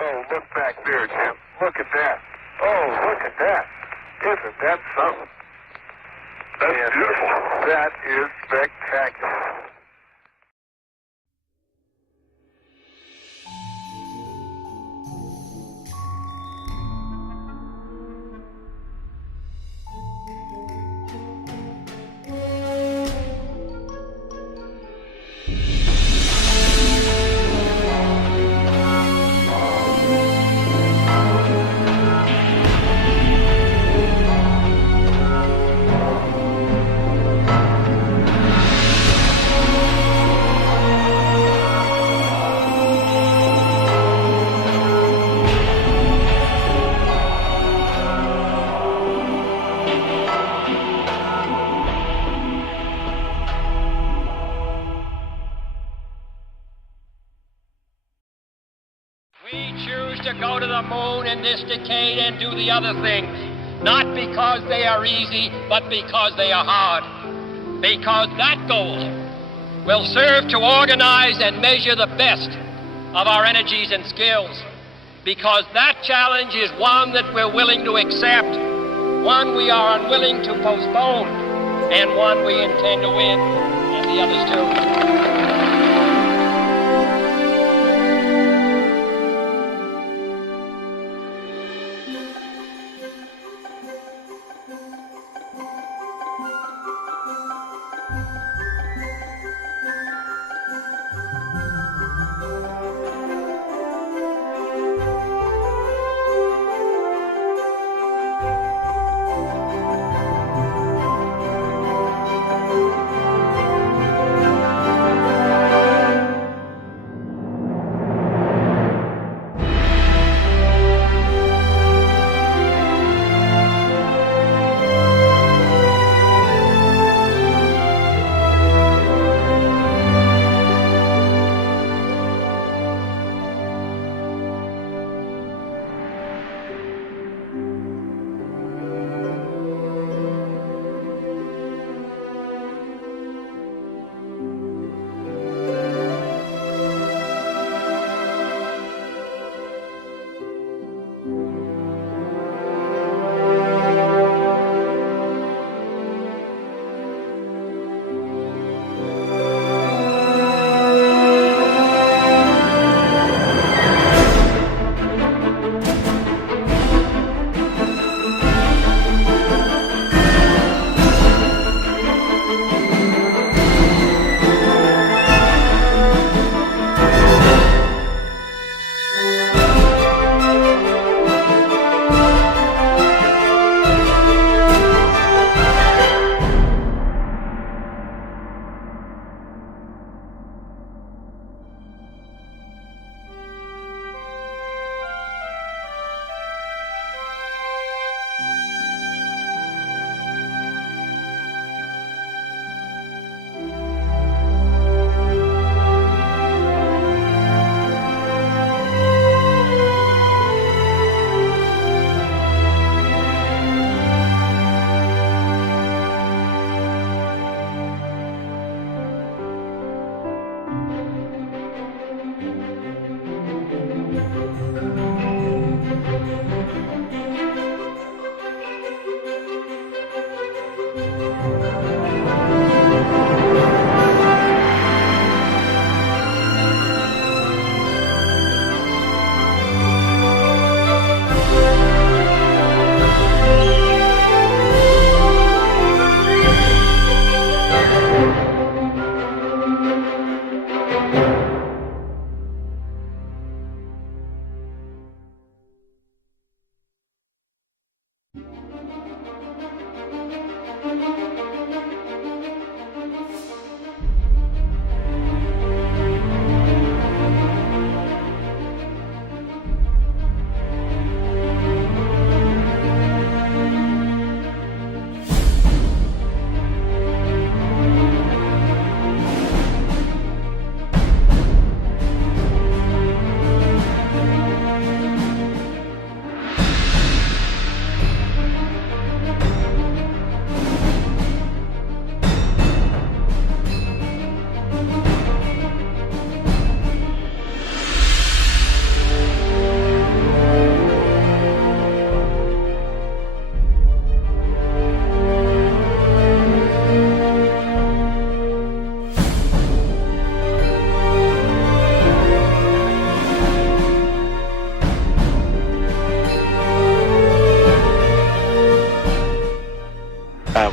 Oh, look back there, Jim. Look at that. Oh, look at that. Isn't that something? That's beautiful. That is spectacular. We choose to go to the moon in this decade and do the other things, not because they are easy, but because they are hard. Because that goal will serve to organize and measure the best of our energies and skills. Because that challenge is one that we're willing to accept, one we are unwilling to postpone, and one we intend to win, and the others too.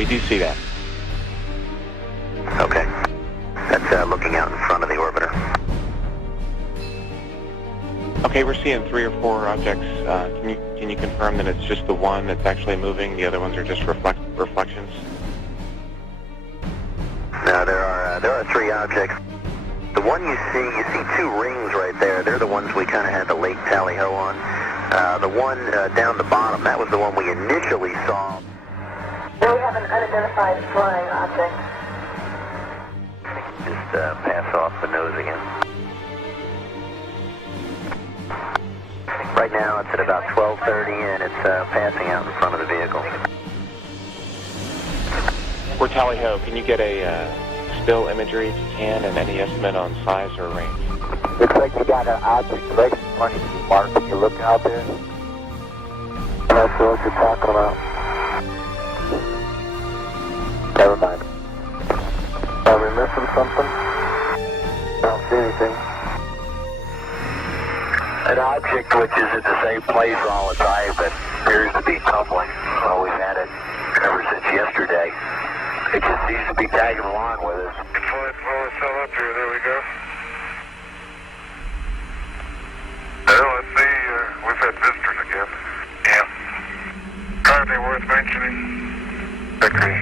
We do see that. Okay. That's looking out in front of the orbiter. Okay, we're seeing 3 or 4 objects. Can you confirm that it's just the one that's actually moving? The other ones are just reflections? No, there are 3 objects. The one you see 2 rings right there. They're the ones we kind of had the late Tal.E on. The one down the bottom, that was the one we initially saw. There we have an unidentified flying object. Just pass off the nose again. Right now it's at about 12:30 and it's passing out in front of the vehicle. We're Tal.E, can you get a still imagery if you can, and any estimate on size or range? Looks like you got an object right in front of you, Mark. Can you look out there? I'm not sure what you're talking about. Never mind. Are we missing something? I don't see anything. An object which is at the same place all the time but appears to be tumbling. Well, we've had it ever since yesterday. It just seems to be tagging along with us. Flight forward, still up here. There we go. Well, let's see. We've had visitors again. Yeah. Anything worth mentioning? Agree.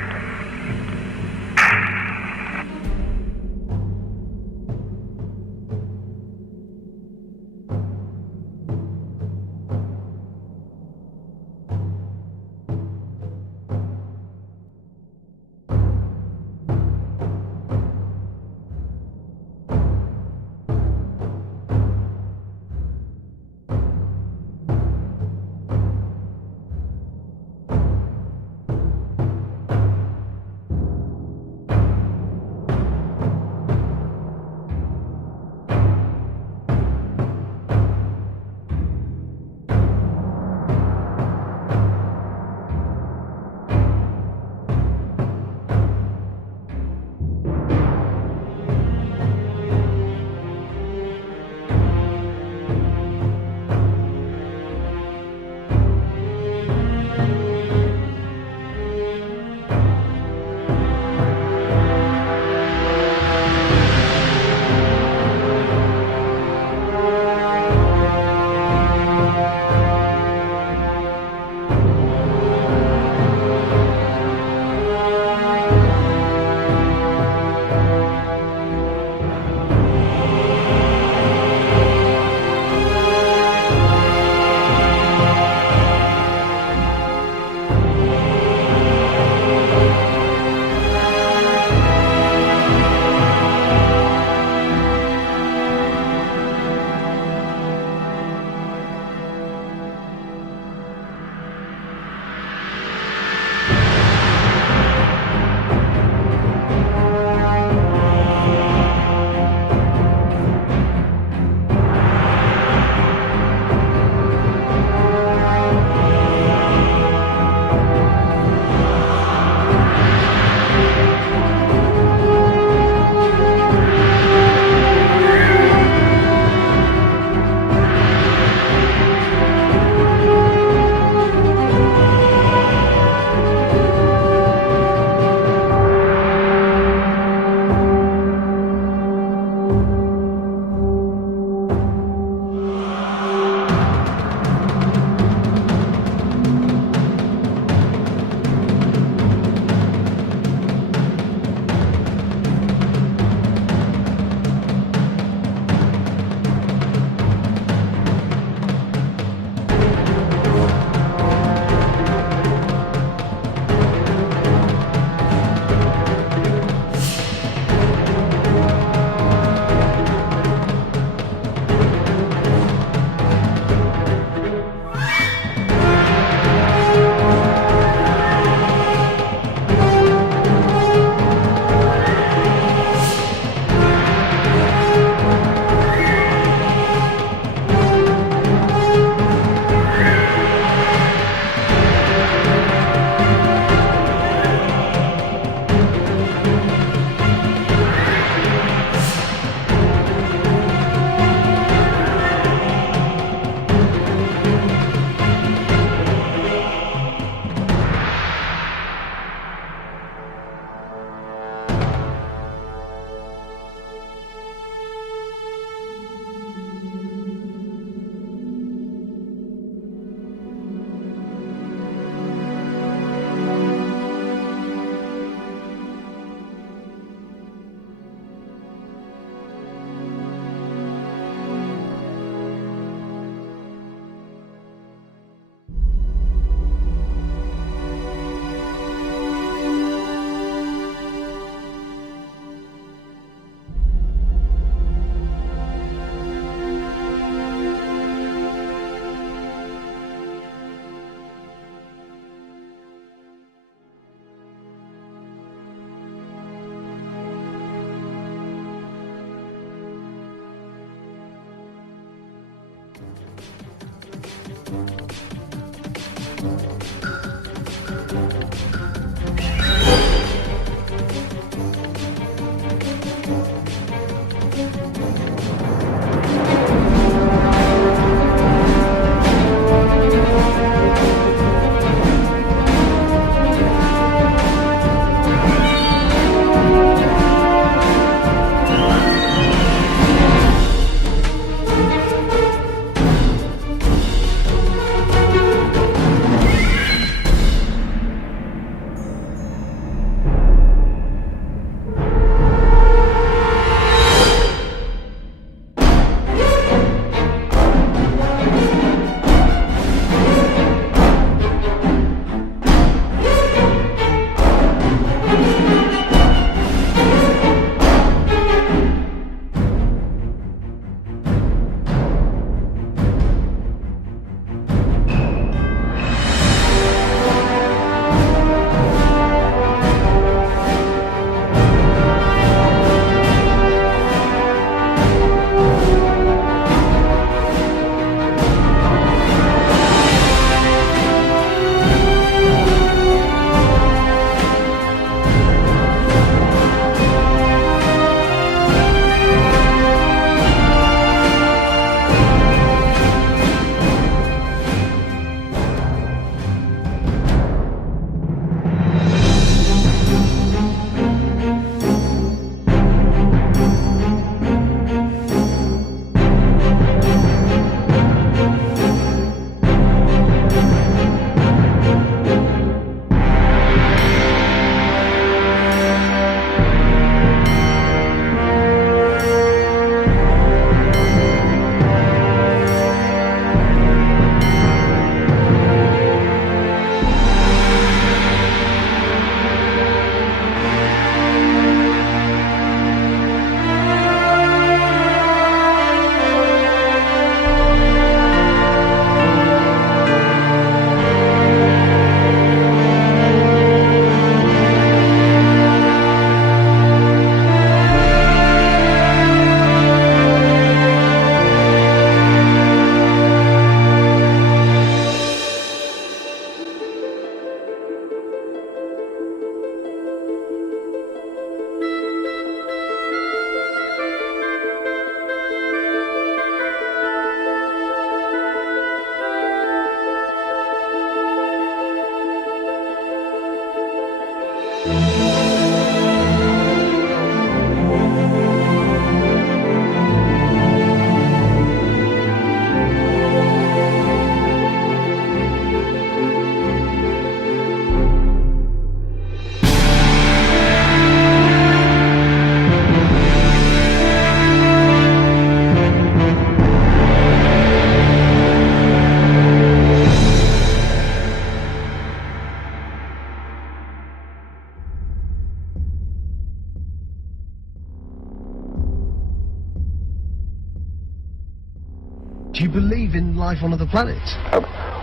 Do you believe in life on other planets?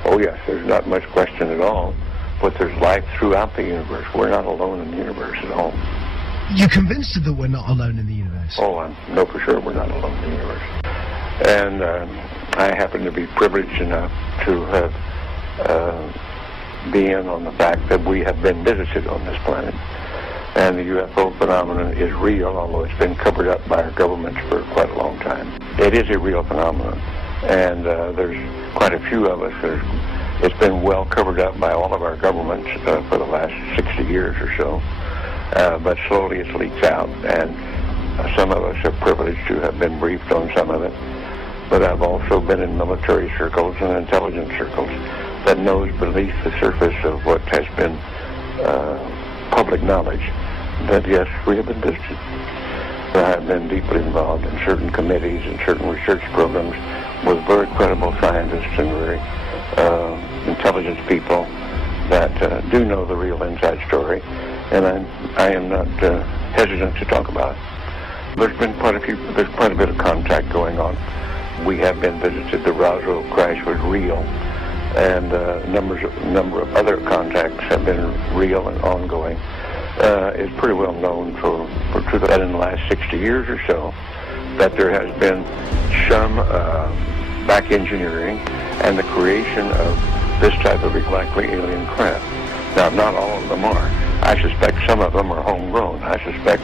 Oh yes, there's not much question at all. But there's life throughout the universe. We're not alone in the universe at all. You're convinced that we're not alone in the universe? Oh, I know for sure we're not alone in the universe. And I happen to be privileged enough to have been on the fact that we have been visited on this planet. And the UFO phenomenon is real, although it's been covered up by our governments for quite a long time. It is a real phenomenon. And there's quite a few of us that it's been well covered up by all of our governments for the last 60 years or so. But slowly it leaks out, and some of us are privileged to have been briefed on some of it. But I've also been in military circles and intelligence circles that knows beneath the surface of what has been public knowledge that, yes, we have been visited. I've been deeply involved in certain committees and certain research programs with very credible scientists and very intelligent people that do know the real inside story, and I am not hesitant to talk about it. There's quite a bit of contact going on. We have been visited. The Roswell crash was real, and a number of other contacts have been real and ongoing. It's pretty well known for that in the last 60 years or so that there has been some back engineering and the creation of this type of likely alien craft. Now, not all of them are. I suspect some of them are homegrown. I suspect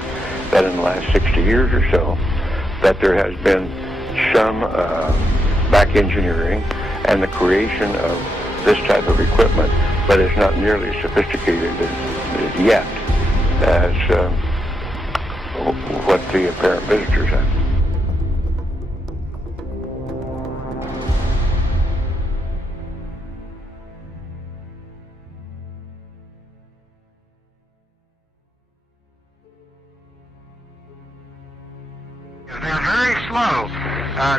that in the last 60 years or so, that there has been some back engineering and the creation of this type of equipment, but it's not nearly as sophisticated yet as what the apparent visitors have. They're very slow.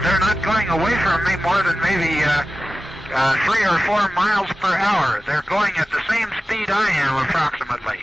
They're not going away from me more than maybe 3 or 4 miles per hour. They're going at the same speed I am, approximately.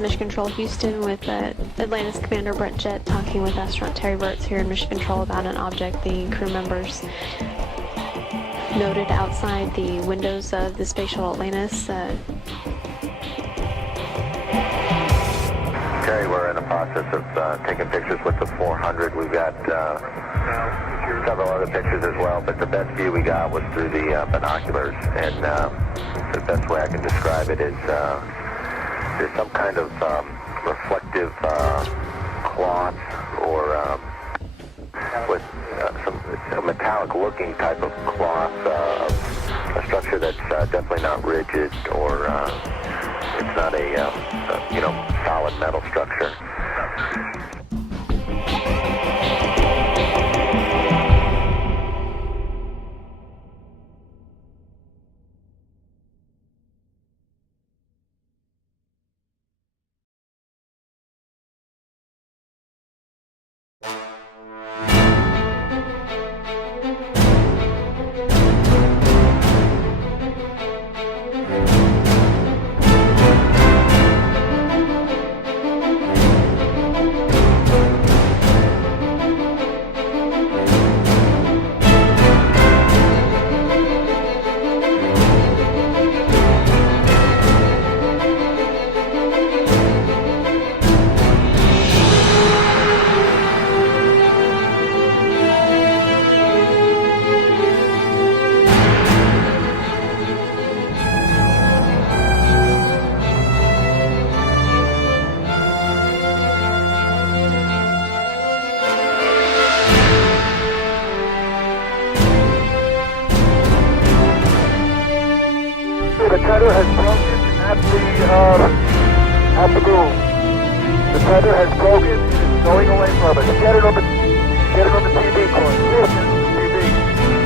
Mission Control Houston with Atlantis Commander Brett Jett talking with astronaut Terry Burtz here in Mission Control about an object the crew members noted outside the windows of the space shuttle Atlantis. Okay, we're in the process of taking pictures with the 400. We've got several other pictures as well, but the best view we got was through the binoculars, and the best way I can describe it is there's some kind of reflective cloth or with a metallic-looking type of cloth, a structure that's definitely not rigid or it's not a solid metal structure. tether has broken at the boom. The tether has broken. It's going away from us. Get it on the TV, Corey. Listen, TV.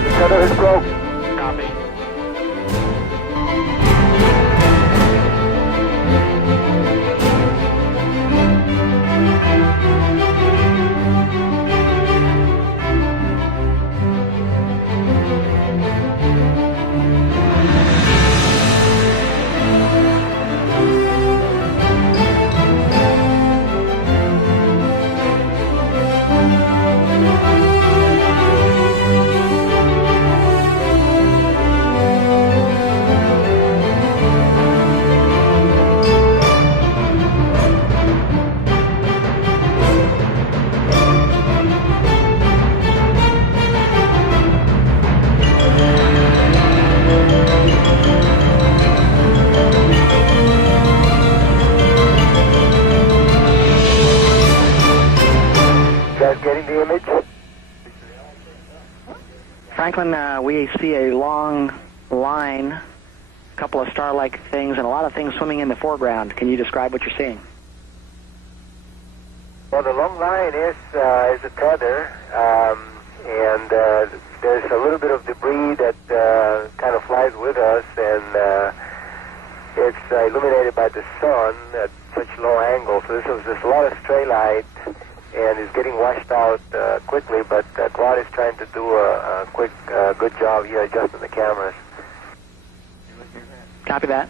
The tether has broken. Copy. Franklin, we see a long line, a couple of star-like things, and a lot of things swimming in the foreground. Can you describe what you're seeing? Well, the long line is a tether, and there's a little bit of debris that kind of flies with us, and it's illuminated by the sun at such low angle. So there's a lot of stray light, and it's getting washed out quickly, but Claude is trying to do a quick, good job here adjusting the cameras. Copy that.